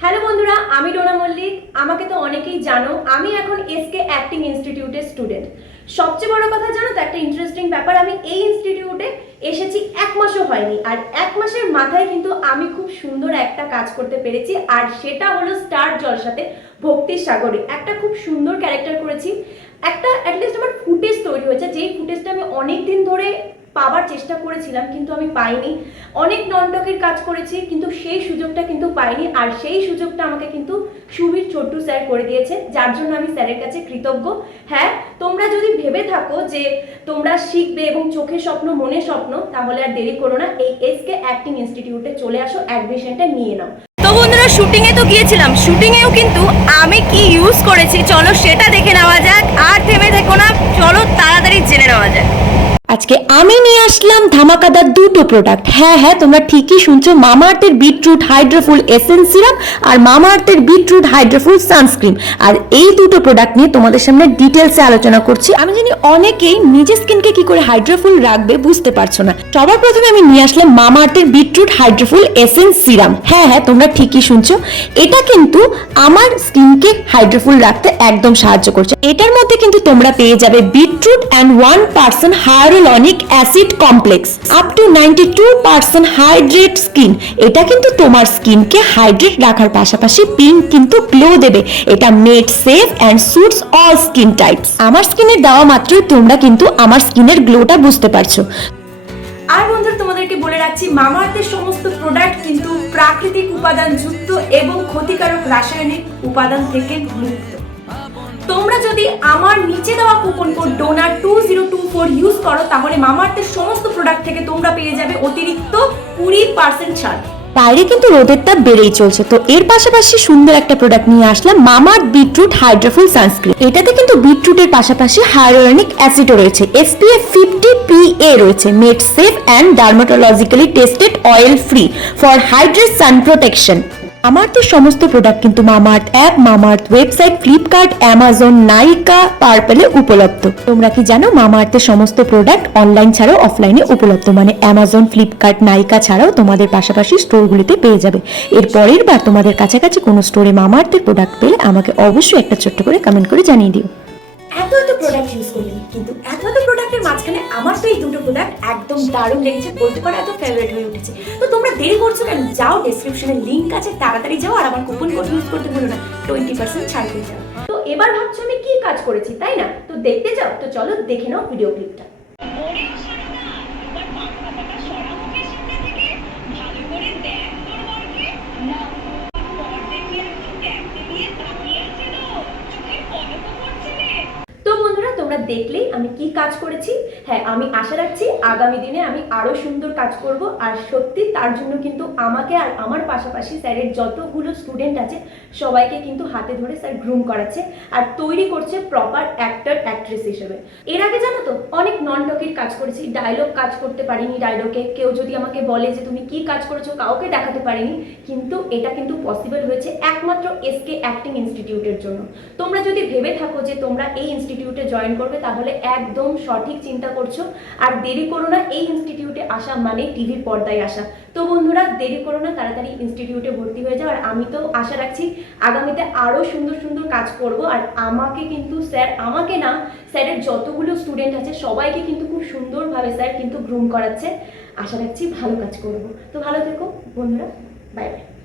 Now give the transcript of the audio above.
Hello বন্ধুরা, আমি ডোনা মল্লিক। আমাকে তো অনেকেই জানো, আমি এখন এসকে অ্যাক্টিং ইনস্টিটিউটের স্টুডেন্ট সবচেয়ে বড় কথা জানো তো, একটা ইন্টারেস্টিং ব্যাপার, আমি এই ইনস্টিটিউটে এসেছি এক মাসও হয়নি। আর এক মাসের মাথায় কিন্তু আমি খুব সুন্দর একটা কাজ করতে পেরেছি, আর সেটা হলো স্টার জলসাতে ভক্তির সাগরে। একটা খুব সুন্দর ক্যারেক্টার করেছি। একটা অ্যাটলিস্ট আমার ফুটেজ তৈরি হয়েছে, যেই ফুটেজটা আমি অনেক দিন ধরে পাওয়ার চেষ্টা করেছিলাম, কিন্তু আমি পাইনি। অনেক ননটকের কাজ করেছি, কিন্তু সেই সুযোগটা কিন্তু পাইনি, আর সেই সুযোগটা আমাকে কিন্তু সুবীর ছোট্টু স্যার করে দিয়েছে, যার জন্য আমি স্যারের কাছে কৃতজ্ঞ। হ্যাঁ তোমরা যদি ভেবে থাকো যে তোমরা শিখবে এবং চোখের স্বপ্ন, মনে স্বপ্ন, তাহলে আর দেরি করো না, এই এসকে অ্যাক্টিং ইনস্টিটিউটে চলে আসো, অ্যাডমিশনটা নিয়ে নাও। তো বন্ধুরা শুটিং এ তো গিয়েছিলাম শুটিং এও কিন্তু আমি কি ইউজ করেছি, চলো সেটা দেখে নেওয়া যাক, আর থেমে থেকো না, চলো তাড়াতাড়ি জেনে নেওয়া যাক। আজকে আমি নিয়ে আসলাম ধামাকাদার দুটো প্রোডাক্ট হ্যাঁ হ্যাঁ তোমরা ঠিকই শুনছো মামা আর্থের বিটরুট হাইড্রোফুল এসেন্স সিরাম আর মামা আর্থের বিটরুট হাইড্রোফুল সানস্ক্রিন আর এই দুটো প্রোডাক্ট নিয়ে তোমাদের সামনে ডিটেলসে আলোচনা করছি। আমি জানি অনেকেই নিজের স্কিনকে কি করে হাইড্রোফুল রাখবে বুঝতে পারছ না। সবার প্রথমে আমি নিয়ে আসলাম মামা আর্থের বিটরুট হাইড্রোফুল এসেন্স সিরাম হ্যাঁ হ্যাঁ তোমরা ঠিকই শুনছো। এটা কিন্তু আমার স্কিনকে হাইড্রোফুল রাখতে একদম সাহায্য করছে। এটার মধ্যে কিন্তু তোমরা পেয়ে যাবে beetroot and one percent hyaluronic acid complex up to ninety two percent hydrate skin এটা কিন্তু তোমার স্কিনকে হাইড্রেট রাখার পাশাপাশি পিঙ্ক কিন্তু গ্লো দেবে। এটা made safe and suits all skin types আমার স্কিনে দেওয়া মাত্রই তোমরা কিন্তু আমার স্কিনের গ্লোটা বুঝতে পারছ। আর বন্ধুরা, তোমাদেরকে বলে রাখছি, মামাআর্থের সমস্ত প্রোডাক্ট কিন্তু প্রাকৃতিক উপাদান যুক্ত এবং ক্ষতিকারক রাসায়নিক উপাদান থেকে মুক্ত। তোমরা যদি আমার নিচে দেওয়া coupon code donor two zero two four use করো, তাহলে মামাআর্থের সমস্ত প্রোডাক্ট থেকে তোমরা পেয়ে যাবে অতিরিক্ত কুড়ি পার্সেন্ট ছাড়। বাইরে কিন্তু রোদের তাপ বেড়েই চলছে। তো এর পাশাপাশি সুন্দর একটা প্রোডাক্ট নিয়ে আসলাম মামার বিটরুট হাইড্রোফুল সানস্ক্রিন। এটাতে কিন্তু বিটরুটের পাশাপাশি হায়ারোনিক অ্যাসিডও রয়েছে। এসপিএফ ফিফটি পিএ রয়েছে made safe and dermatologically tested oil free for hydrate sun protection মামাআর্থের সমস্ত প্রোডাক্ট কিন্তু Mamaearth app Mamaearth website Flipkart Amazon Nykaa পার্পেলে উপলব্ধ। তোমরা কি জানো মামাআর্থের সমস্ত প্রোডাক্ট অনলাইন ছাড়াও অফলাইনে উপলব্ধ? মানে অ্যামাজন ফ্লিপকার্ট নাইকা ছাড়াও তোমাদের পাশাপাশি স্টোরগুলিতে পেয়ে যাবে। এর পরের বার তোমাদের কাছাকাছি কোনো স্টোরে মামাআর্থের প্রোডাক্ট পেলে আমাকে অবশ্যই একটা ছোট্ট করে কমেন্ট করে জানিয়ে দিও। এত এত প্রোডাক্ট ইউজ করি কিন্তু এত এত প্রোডাক্টের মাঝখানে আমার তো এই দুটো প্রোডাক্ট একদম দারুণ লেগেছে, বলতে পারো এত ফেভারিট হয়ে উঠেছে। তো তোমরা দেরি করছ কেন? যাও ডিসক্রিপশনে লিঙ্ক আছে, তাড়াতাড়ি যাও, আর আমার কুপন কোড ইউজ করতে ভুলো না। টোয়েন্টি পার্সেন্ট ছাড় পেয়ে যাও তো এবার ভাবছ আমি কি কাজ করেছি, তাই না? তো দেখতে যাও তো চলো দেখে নাও ভিডিও ক্লিপটা ওরে সারদা এবার পাখা পাখা সরামুখে সামনে থেকে ভালো করে দেখ তোর বরকে না বর দেখি একদম দেখতে দিয়ে তাকিয়ে আছে তো চোখে পলকও পড়ছে রে তো বন্ধুরা তোমরা দেখলেই আমি কি কাজ করেছি? হ্যাঁ আমি আশা রাখছি আগামী দিনে আমি আরও সুন্দর কাজ করব। আর সত্যি তার জন্য কিন্তু আমাকে আর আমার পাশাপাশি স্যারের যতগুলো স্টুডেন্ট আছে, সবাইকে কিন্তু হাতে ধরে স্যার গ্রুম করাচ্ছে আর তৈরি করছে প্রপার অ্যাক্টর অ্যাক্ট্রেস হিসেবে। এর আগে জানো তো, অনেক নন টকির কাজ করেছি ডায়লগ কাজ করতে পারিনি ডায়লগে কেউ যদি আমাকে বলে যে তুমি কি কাজ করেছ, কাউকে দেখাতে পারিনি, কিন্তু এটা কিন্তু পসিবল হয়েছে একমাত্র এসকে অ্যাক্টিং ইনস্টিটিউটের জন্য। তোমরা যদি ভেবে থাকো যে তোমরা এই ইনস্টিটিউটে জয়েন করবে তাহলে একদম সঠিক চিন্তা করছ। আর দেরি করো না, এই ইনস্টিটিউটে আসা মানে টিভির পর্দায় আসা। তো বন্ধুরা, দেরি করো না, তাড়াতাড়ি ইনস্টিটিউটে ভর্তি হয়ে যাও। আর আমি তো আশা রাখছি, আগামীতে আরও সুন্দর সুন্দর কাজ করব। আর আমাকে কিন্তু স্যার, আমাকে না, স্যারের যতগুলো স্টুডেন্ট আছে, সবাইকে কিন্তু খুব সুন্দরভাবে স্যার কিন্তু গ্রুম করাচ্ছে। আশা রাখছি ভালো কাজ করব। তো ভালো থেকো, বন্ধুরা। Bye bye